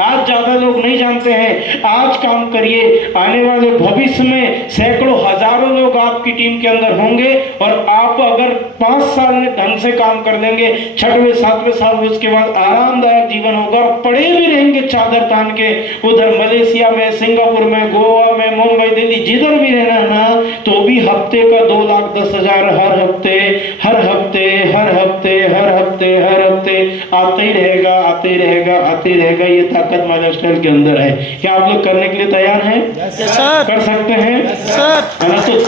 आज ज्यादा लोग नहीं जानते हैं, आज काम करिए। आने वाले भविष्य में सैकड़ों हजारों लोग आपकी टीम के अंदर होंगे, और आप अगर 5 साल में ढंग से काम कर लेंगे, 6वें 7वें साल में उसके बाद आरामदायक जीवन होगा, और पड़े भी रहेंगे चादर तान के उधर मलेशिया में, सिंगापुर में, गोवा में, मुंबई, दिल्ली, जिधर भी रहना ना, तो भी हफ्ते का 2,10,000 हर हफ्ते हर हफ्ते हर हफ्ते हर हफ्ते हर हफ्ते आते ही रहेगा, आते ही रहेगा, आते ही रहेगा। ये ताकत माइला स्टाइल के अंदर है। क्या आप लोग करने के लिए तैयार हैं? कर सकते हैं? तो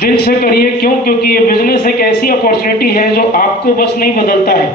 दिल से करिए। क्यों? क्योंकि ये बिजनेस एक ऐसी अपॉर्चुनिटी है जो आपको बस नहीं बदलता है,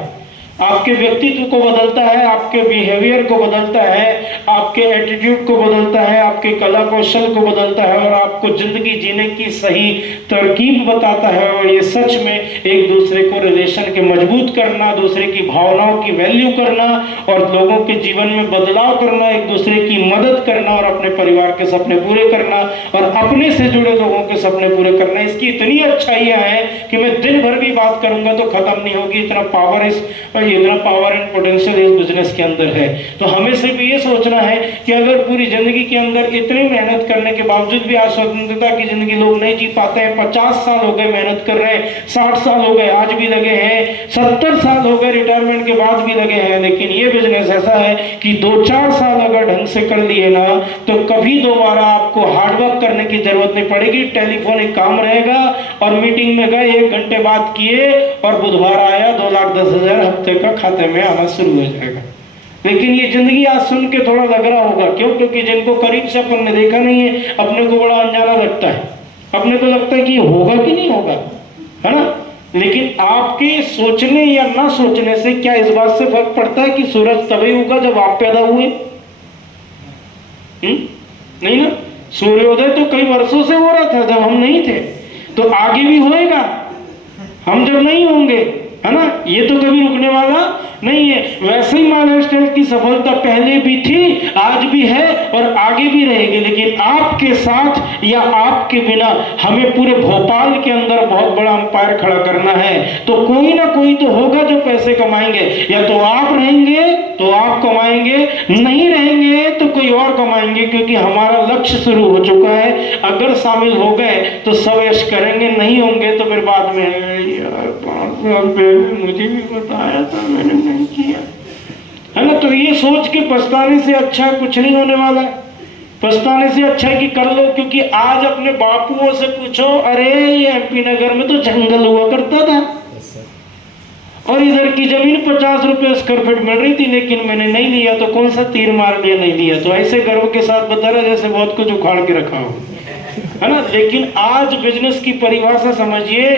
आपके व्यक्तित्व को बदलता है, आपके बिहेवियर को बदलता है, आपके एटीट्यूड को बदलता है, आपके कला कौशल को बदलता है, और आपको जिंदगी जीने की सही तरकीब बताता है। और ये सच में एक दूसरे को रिलेशन के मजबूत करना, दूसरे की भावनाओं की वैल्यू करना, और लोगों के जीवन में बदलाव करना, एक दूसरे की मदद करना, और अपने परिवार के सपने पूरे करना, और अपने से जुड़े लोगों के सपने पूरे करना। इसकी इतनी अच्छाइयां हैं कि मैं दिन भर भी बात करूंगा तो खत्म नहीं होगी। इतना पावर एंड पोटेंशियल इस बिजनेस के अंदर है। तो हमें सिर्फ ये सोचना है कि अगर पूरी जिंदगी के अंदर इतनी मेहनत करने के बावजूद भी आज स्वतंत्रता की जिंदगी लोग नहीं जी पाते हैं, 50 साल हो गए मेहनत कर रहे हैं, 60 साल हो गए आज भी लगे हैं, 70 साल हो गए रिटायरमेंट के बाद भी लगे हैं, लेकिन ये बिजनेस ऐसा है कि 2-4 साल अगर ढंग से कर लिए ना, तो कभी दोबारा आपको हार्डवर्क करने की जरूरत नहीं पड़ेगी। टेलीफोनिक काम रहेगा, और मीटिंग में गए 1 घंटे बात किए, और बुधवार आया 2,10,000 हफ्ते का खाते में आना शुरू हो जाएगा। लेकिन ये जिंदगी आज सुन के थोड़ा लग रहा होगा, क्यों? क्योंकि जिनको करीब से अपन ने देखा नहीं है, अपने को बड़ा अनजाना लगता है, अपने को लगता है कि होगा कि नहीं होगा, है ना? लेकिन आपके सोचने या ना सोचने से क्या इस बात से फर्क पड़ता है कि सूरज तभी उगा जब आप पैदा हुए? नहीं ना। सूर्योदय तो कई वर्षों से हो रहा था जब हम नहीं थे, तो आगे भी होएगा हम जब नहीं होंगे, है ना? ये तो कभी रुकने वाला नहीं है। वैसे ही माइला स्टाइल की सफलता पहले भी थी, आज भी है और आगे भी रहेगी। लेकिन आपके साथ या आपके बिना हमें पूरे भोपाल के अंदर बहुत बड़ा अंपायर खड़ा करना है। तो कोई ना कोई तो होगा जो पैसे कमाएंगे, या तो आप रहेंगे तो आप कमाएंगे, नहीं रहेंगे तो कोई और कमाएंगे, क्योंकि हमारा लक्ष्य शुरू हो चुका है। अगर शामिल हो गए तो सब यश करेंगे, नहीं होंगे तो फिर बाद में यार 5 साल पहले मुझे भी बताया था, मैंने नहीं किया, है ना। तो ये सोच के पछताने से अच्छा कुछ नहीं होने वाला है। पछताने से अच्छा है कि कर लो, क्योंकि आज अपने बापुओं से पूछो, अरे ये एमपी नगर में तो जंगल हुआ करता था और इधर की जमीन 50 रुपए स्क्वायर फीट मिल रही थी, लेकिन मैंने नहीं लिया, तो कौन सा तीर मार लिया, नहीं लिया। तो ऐसे गर्व के साथ बता रहा जैसे बहुत कुछ उखाड़ के रखा हो, है ना। लेकिन आज बिजनेस की परिभाषा समझिए,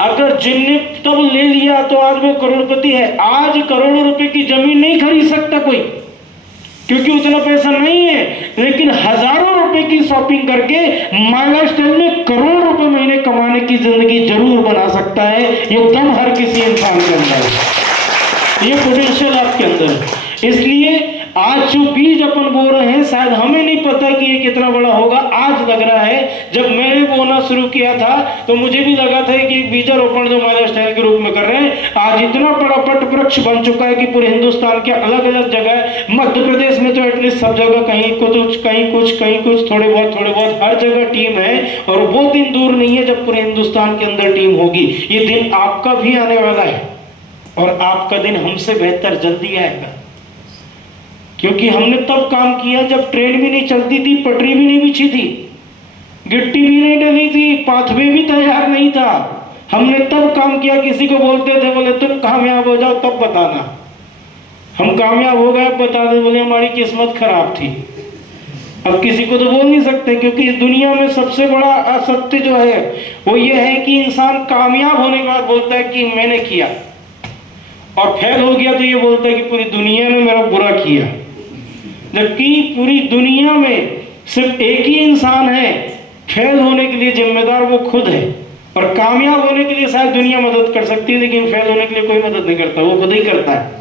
अगर जिनने तब ले लिया तो आज वो करोड़पति है। आज करोड़ों रुपए की जमीन नहीं खरीद सकता कोई, क्योंकि उतना पैसा नहीं है, लेकिन हजारों रुपए की शॉपिंग करके महाराष्ट्र में करोड़ रुपए महीने कमाने की जिंदगी जरूर बना सकता है। ये दम हर किसी इंसान के अंदर है, ये पोटेंशियल आपके अंदर है। इसलिए आज जो बीज अपन बो रहे हैं, शायद हमें नहीं पता कि ये कितना बड़ा होगा। आज लग रहा है, जब मैंने बोना शुरू किया था तो मुझे भी लगा था कि एक बीजारोपण जो हमारे स्टाइल के रूप में कर रहे हैं, आज इतना बड़ा पट वृक्ष बन चुका है कि पूरे हिंदुस्तान के अलग अलग जगह, मध्य प्रदेश में तो एटलीस्ट सब जगह कहीं कुछ थोड़े बहुत हर जगह टीम है। और वो दिन दूर नहीं है जब पूरे हिंदुस्तान के अंदर टीम होगी। ये दिन आपका भी आने वाला है और आपका दिन हमसे बेहतर जल्दी आएगा, क्योंकि हमने तब काम किया जब ट्रेन भी नहीं चलती थी, पटरी भी नहीं बिछी थी, गिट्टी भी नहीं डली थी, पाथवे भी तैयार नहीं था। हमने तब काम किया। किसी को बोलते थे, बोले तुम कामयाब हो जाओ तब बताना। हम कामयाब हो गए, बता दे, बोले हमारी किस्मत खराब थी। अब किसी को तो बोल नहीं सकते, क्योंकि इस दुनिया में सबसे बड़ा असत्य जो है वो ये है कि इंसान कामयाब होने के बाद बोलता है कि मैंने किया, और फेल हो गया तो ये बोलता है कि पूरी दुनिया ने मेरा बुरा किया। जबकि पूरी दुनिया में सिर्फ एक ही इंसान है, फेल होने के लिए जिम्मेदार वो खुद है, और कामयाब होने के लिए शायद दुनिया मदद कर सकती है, लेकिन फेल होने के लिए कोई मदद नहीं करता, वो खुद ही करता है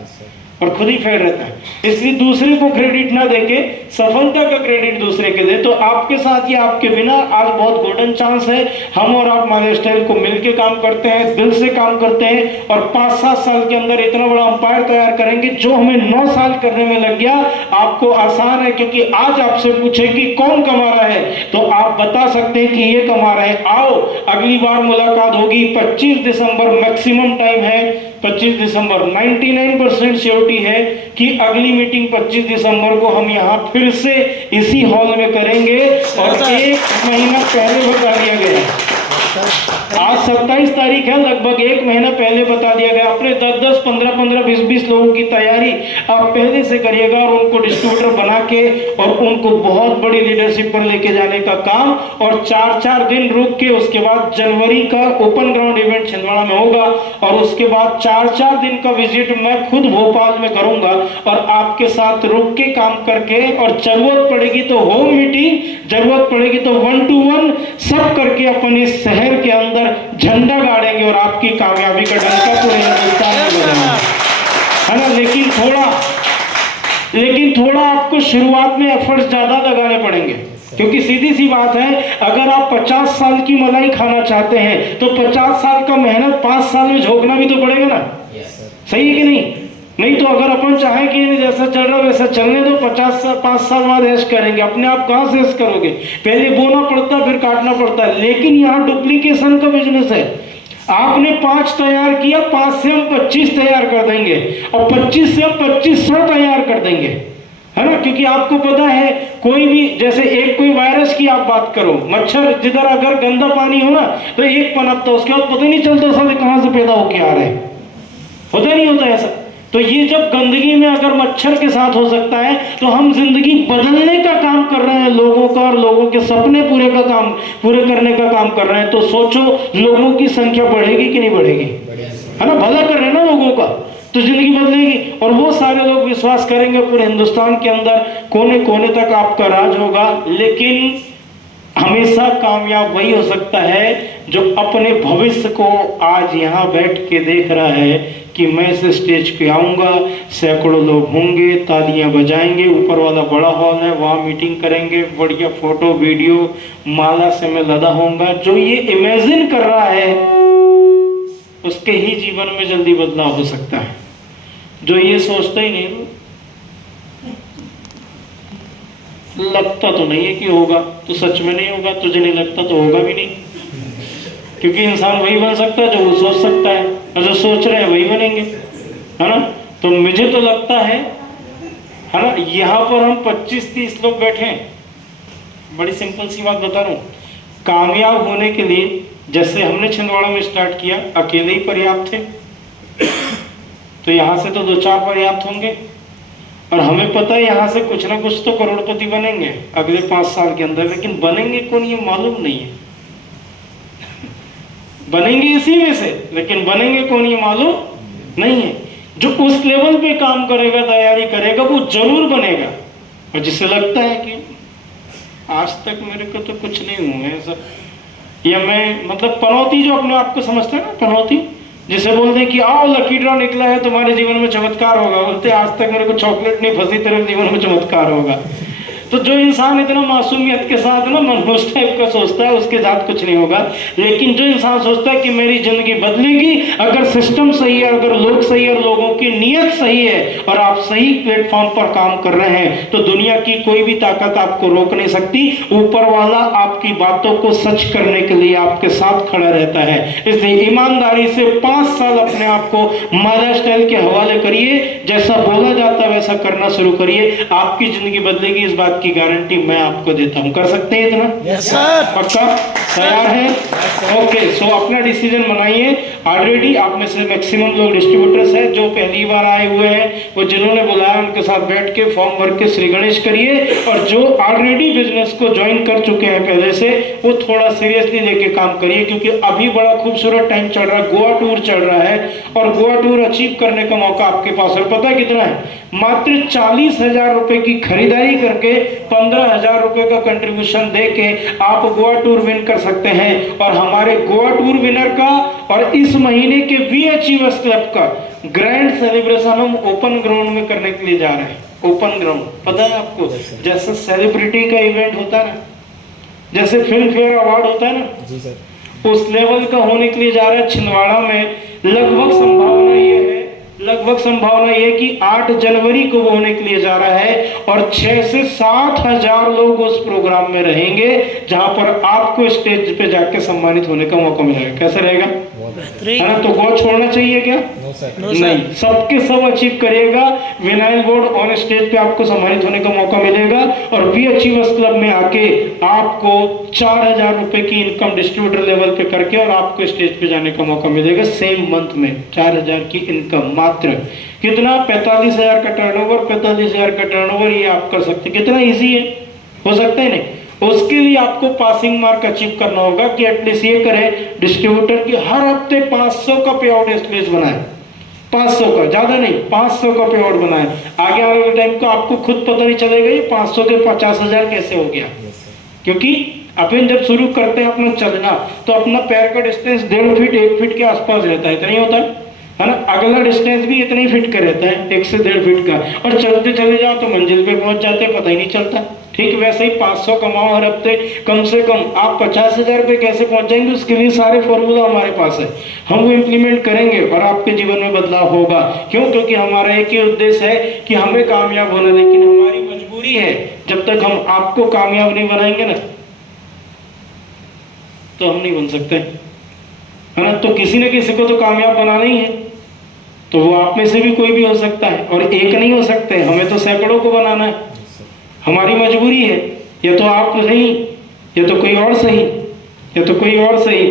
और खुद ही फेल रहता है। इसलिए दूसरे को क्रेडिट ना देके सफलता का क्रेडिट दूसरे के दे। तो आपके साथ या आपके बिना आज बहुत गोल्डन चांस है। हम और आप माधव स्टाइल को मिलके काम करते हैं, दिल से काम करते हैं, और 5-7 साल के अंदर इतना बड़ा अंपायर तैयार करेंगे जो हमें 9 साल करने में लग गया। आपको आसान है, क्योंकि आज आपसे पूछे कि कौन कमा रहा है तो आप बता सकते हैं कि ये कमा रहे हैं। आओ, अगली बार मुलाकात होगी 25 दिसंबर, मैक्सिमम टाइम है 25 दिसंबर। 99% श्योरिटी है कि अगली मीटिंग 25 दिसंबर को हम यहाँ फिर से इसी हॉल में करेंगे, और 1 महीना पहले बता दिया गया है। आज 27 तारीख है, लगभग 1 महीना पहले बता दिया गया। अपने 10-10, 15-15, 20-20 लोगों की तैयारी आप पहले से करिएगा, और उनको डिस्ट्रीब्यूटर बना के और उनको बहुत बड़ी लीडरशिप पर लेके जाने का काम। और 4-4 दिन रुक के उसके बाद जनवरी का ओपन ग्राउंड इवेंट छिंदवाड़ा में होगा, और उसके बाद 4-4 दिन का विजिट मैं खुद भोपाल में करूंगा, और आपके साथ रुक के काम करके, और जरूरत पड़ेगी तो होम मीटिंग, जरूरत पड़ेगी तो 1 to 1 सब करके अपन इस शहर के अंदर झंडा गाड़ेंगे और आपकी कामयाबी का डंका पूरे हिंदुस्तान में बजाएंगे, है ना। लेकिन थोड़ा आपको शुरुआत में एफर्ट्स ज्यादा लगाने पड़ेंगे, क्योंकि सीधी सी बात है, अगर आप 50 साल की मलाई खाना चाहते हैं तो 50 साल का मेहनत 5 साल में झोंकना भी तो पड़ेगा ना। सही है कि नहीं? नहीं तो अगर अपन चाहें कि जैसा चल रहा वैसा चलने दो, 5 साल बाद ऐश करेंगे, अपने आप कहां से ऐश करोगे? पहले बोना पड़ता है, फिर काटना पड़ता है। लेकिन यहाँ डुप्लीकेशन का बिजनेस है। आपने 5 तैयार किया, 5 से हम 25 तैयार कर देंगे, और 25 से हम 2500 तैयार कर देंगे, है ना। क्योंकि आपको पता है, कोई भी, जैसे एक कोई वायरस की आप बात करो, मच्छर जिधर अगर गंदा पानी हो ना तो एक पनपता, उसके बाद पता नहीं चलता साले कहां से पैदा होके आ रहे हैं, होता नहीं होता ऐसा। तो ये जब गंदगी में अगर मच्छर के साथ हो सकता है, तो हम जिंदगी बदलने का काम कर रहे हैं लोगों का, और लोगों के सपने पूरे करने का काम कर रहे हैं। तो सोचो, लोगों की संख्या बढ़ेगी कि नहीं बढ़ेगी, है ना। भला कर रहे हैं ना लोगों का, तो जिंदगी बदलेगी, और वो सारे लोग विश्वास करेंगे। पूरे हिंदुस्तान के अंदर कोने कोने तक आपका राज होगा। लेकिन हमेशा कामयाब वही हो सकता है जो अपने भविष्य को आज यहाँ बैठ के देख रहा है कि मैं इस स्टेज पे आऊँगा, सैकड़ों लोग होंगे, तालियां बजाएंगे, ऊपर वाला बड़ा हॉल है, वहाँ मीटिंग करेंगे, बढ़िया फोटो वीडियो माला से मैं लदा होऊंगा। जो ये इमेजिन कर रहा है उसके ही जीवन में जल्दी बदलाव हो सकता है। जो ये सोचता ही नहीं, लगता तो नहीं है कि होगा, तो सच में नहीं होगा, तुझे नहीं लगता तो होगा भी नहीं, क्योंकि इंसान वही बन सकता है जो वो सोच सकता है, और जो सोच रहे हैं वही बनेंगे, है ना। तो मुझे तो लगता है ना, यहाँ पर हम 25-30 लोग बैठे हैं, बड़ी सिंपल सी बात बता रहा हूँ, कामयाब होने के लिए जैसे हमने छिंदवाड़ा में स्टार्ट किया अकेले ही पर्याप्त थे, तो यहाँ से तो 2-4 पर्याप्त होंगे, और हमें पता है यहाँ से कुछ ना कुछ तो करोड़पति बनेंगे अगले 5 साल के अंदर, लेकिन बनेंगे कौन ये मालूम नहीं है। बनेंगे इसी में से, लेकिन बनेंगे कौन ये मालूम नहीं है। जो उस लेवल पे काम करेगा, तैयारी करेगा, वो जरूर बनेगा। और जिसे लगता है कि आज तक मेरे को तो कुछ नहीं हुआ है ऐसा, या मैं मतलब पनौती, जो अपने आप को समझता है ना पनौती, जिसे बोलते हैं कि आओ लकी ड्रॉ निकला है, तुम्हारे जीवन में चमत्कार होगा, बोलते आज तक मेरे को चॉकलेट नहीं फंसी, तेरे जीवन में चमत्कार होगा। तो जो इंसान इतना मासूमियत के साथ ना मनोज टाइप का सोचता है, उसके साथ कुछ नहीं होगा। लेकिन जो इंसान सोचता है कि मेरी जिंदगी बदलेगी अगर सिस्टम सही है, अगर लोग सही है, लोगों की नीयत सही है, और आप सही प्लेटफॉर्म पर काम कर रहे हैं, तो दुनिया की कोई भी ताकत आपको रोक नहीं सकती। ऊपर वाला आपकी बातों को सच करने के लिए आपके साथ खड़ा रहता है। इसलिए ईमानदारी से 5 साल अपने आप को मादा स्टाइल के हवाले करिए, जैसा बोला जाता है वैसा करना शुरू करिए, आपकी जिंदगी बदलेगी, इस बात की गारंटी मैं आपको देता हूं। कर सकते हैं इतना? Yes sir. पक्का तैयार है? ओके, सो अपना डिसीजन बनाइए। ऑलरेडी आप में से मैक्सिमम लोग डिस्ट्रीब्यूटर्स हैं, जो पहली बार आए हुए हैं, वो जिन्होंने बुलाया उनके साथ बैठ के फॉर्म भर के श्री गणेश करिए, और जो ऑलरेडी बिजनेस को ज्वाइन कर चुके हैं पहले से, वो थोड़ा सीरियसली लेके काम करिए, क्योंकि अभी बड़ा खूबसूरत टाइम चल रहा है, गोवा टूर चल रहा है, और गोवा टूर अचीव करने का मौका आपके पास है। पता है कितना है? मात्र 40,000 रुपए की खरीदारी करके 15,000 रुपए का कंट्रीब्यूशन देके आप गोवा टूर विन कर सकते हैं। और हमारे गोवा टूर विनर का और इस महीने के वी अचीवर्स क्लब का ग्रैंड सेलिब्रेशन हम ओपन ग्राउंड में करने के लिए जा रहे हैं। ओपन ग्राउंड पता है आपको, जैसे सेलिब्रिटी का इवेंट होता है ना, जैसे फिल्म फेयर अवार्ड होता है ना, जी सर, उस लेवल का होने के लिए जा रहा है छिंदवाड़ा में। लगभग संभावना ये है कि 8 जनवरी को वो होने के लिए जा रहा है, और 6 से 7 हजार लोग उस प्रोग्राम में रहेंगे, जहां पर आपको स्टेज पे जाके सम्मानित होने का मौका मिलेगा। कैसा रहेगा? है ना? तो गोवा छोड़ना चाहिए क्या? No sir. नहीं, सबके सब अचीव करिएगा। विनाइल बोर्ड ऑन स्टेज पे आपको सम्मानित होने का मौका मिलेगा, और वी अचीवर्स क्लब में आके आपको 4,000 रुपए की इनकम डिस्ट्रीब्यूटर लेवल पे करके, और आपको स्टेज पे जाने का मौका मिलेगा सेम मंथ में। 4,000 की इनकम मात्र कितना? 45,000 का टर्नओवर। 45,000 का टर्नओवर ये आप कर सकते। कितना इजी है, हो सकता है नहीं? उसके लिए आपको पासिंग मार्क अचीव करना होगा कि एटलीस्ट ये करें डिस्ट्रीब्यूटर की हर हफ्ते 500 का पे आउट एटलीस्ट बनाए। 500 का, ज्यादा नहीं, 500 का पे आउट बनाए। आगे आने वाले टाइम को आपको खुद पता नहीं चलेगा ये 500 के 50,000 कैसे हो गया, क्योंकि अपन जब शुरू करते हैं अपना चलना, तो अपना पैर का डिस्टेंस 1.5 फीट 1 फीट के आसपास रहता है, इतना ही होता है ना। अगला डिस्टेंस भी इतने ही फीट का रहता है, 1 से 1.5 फीट का, और चलते चले जाओ तो मंजिल पे पहुंच जाते हैं, पता ही नहीं चलता। ठीक वैसे ही 500 कमाओ हर हफ्ते, कम से कम आप 50,000 पे कैसे पहुंच जाएंगे, उसके लिए सारे फॉर्मूला हमारे पास है, हम वो इम्प्लीमेंट करेंगे और आपके जीवन में बदलाव होगा। क्यों? क्योंकि हमारा एक ही उद्देश्य है कि हमें कामयाब होना, लेकिन हमारी मजबूरी है, जब तक हम आपको कामयाब नहीं बनाएंगे ना, तो हम नहीं बन सकते, है ना। तो किसी न किसी को तो कामयाब बनाना ही है, तो वो आप में से भी कोई भी हो सकता है, और एक नहीं हो सकते, हमें तो सैकड़ों को बनाना है। हमारी मजबूरी है, या तो आप सही, या तो कोई और सही, या तो कोई और सही,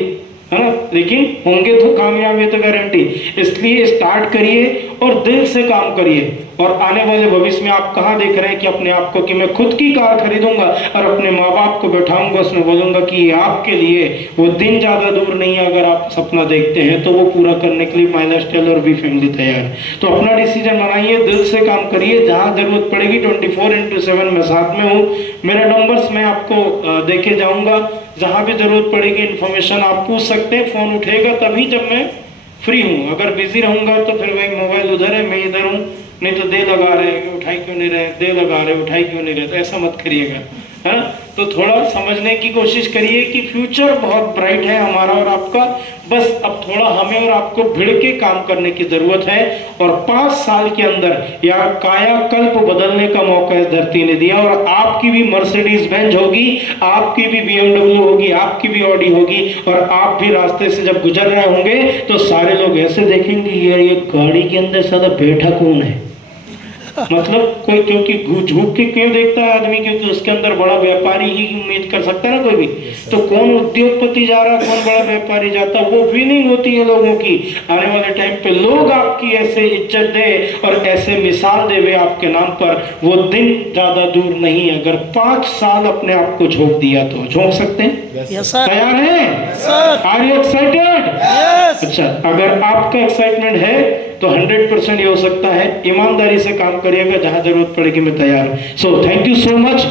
है ना, लेकिन होंगे तो कामयाब, ये तो गारंटी। इसलिए स्टार्ट करिए और दिल से काम करिए। और आने वाले भविष्य में आप कहाँ देख रहे हैं कि अपने आप को कि मैं खुद की कार खरीदूंगा और अपने माँ बाप को बैठाऊंगा, उसमें बोलूंगा कि ये आपके लिए, वो दिन ज्यादा दूर नहीं है। अगर आप सपना देखते हैं तो वो पूरा करने के लिए माय लाइफस्टाइल और वी फैमिली तैयार है। तो अपना डिसीजन बनाइए, दिल से काम करिए, जहां जरूरत पड़ेगी 24/7 मैं साथ में हूँ। मेरा नंबर्स मैं आपको देके जाऊंगा, जहां भी जरूरत पड़ेगी इन्फॉर्मेशन आप पूछ सकते हैं। फोन उठेगा तभी जब मैं फ्री हूँ, अगर बिजी रहूंगा तो फिर वही मोबाइल उधर है, मैं इधर हूँ, नहीं तो दे लगा रहे, उठाई क्यों नहीं रहे, दे लगा रहे, उठाई क्यों नहीं रहे, तो ऐसा मत करिएगा, है ना। तो थोड़ा समझने की कोशिश करिए कि फ्यूचर बहुत ब्राइट है हमारा और आपका, बस अब थोड़ा हमें और आपको भिड़ के काम करने की जरूरत है। और 5 साल के अंदर या कायाकल्प बदलने का मौका इस धरती ने दिया, और आपकी भी मर्सिडीज बेंज होगी, आपकी भी BMW होगी, आपकी भी ऑडी होगी, और आप भी रास्ते से जब गुजर रहे होंगे तो सारे लोग ऐसे देखेंगे, यार ये गाड़ी के अंदर साला बैठा कौन है। मतलब कोई, क्योंकि झुक के क्यों देखता है आदमी, क्योंकि उसके अंदर बड़ा व्यापारी ही उम्मीद कर सकता है ना कोई भी। तो कौन उद्योगपति जा रहा, कौन बड़ा व्यापारी जाता, वो फीलिंग होती है लोगों की। आने वाले टाइम पे लोग आपकी ऐसे इज्जत दे और ऐसे मिसाल देवे आपके नाम पर, वो दिन ज्यादा दूर नहीं। अगर 5 साल अपने आप को झोंक दिया तो झोंक सकते हैं। तैयार हैं? Are you excited? अच्छा, अगर आपका एक्साइटमेंट है तो 100% ये हो सकता है। ईमानदारी से काम करिएगा, जहां जरूरत पड़ेगी मैं तैयार हूं। So thank you so much.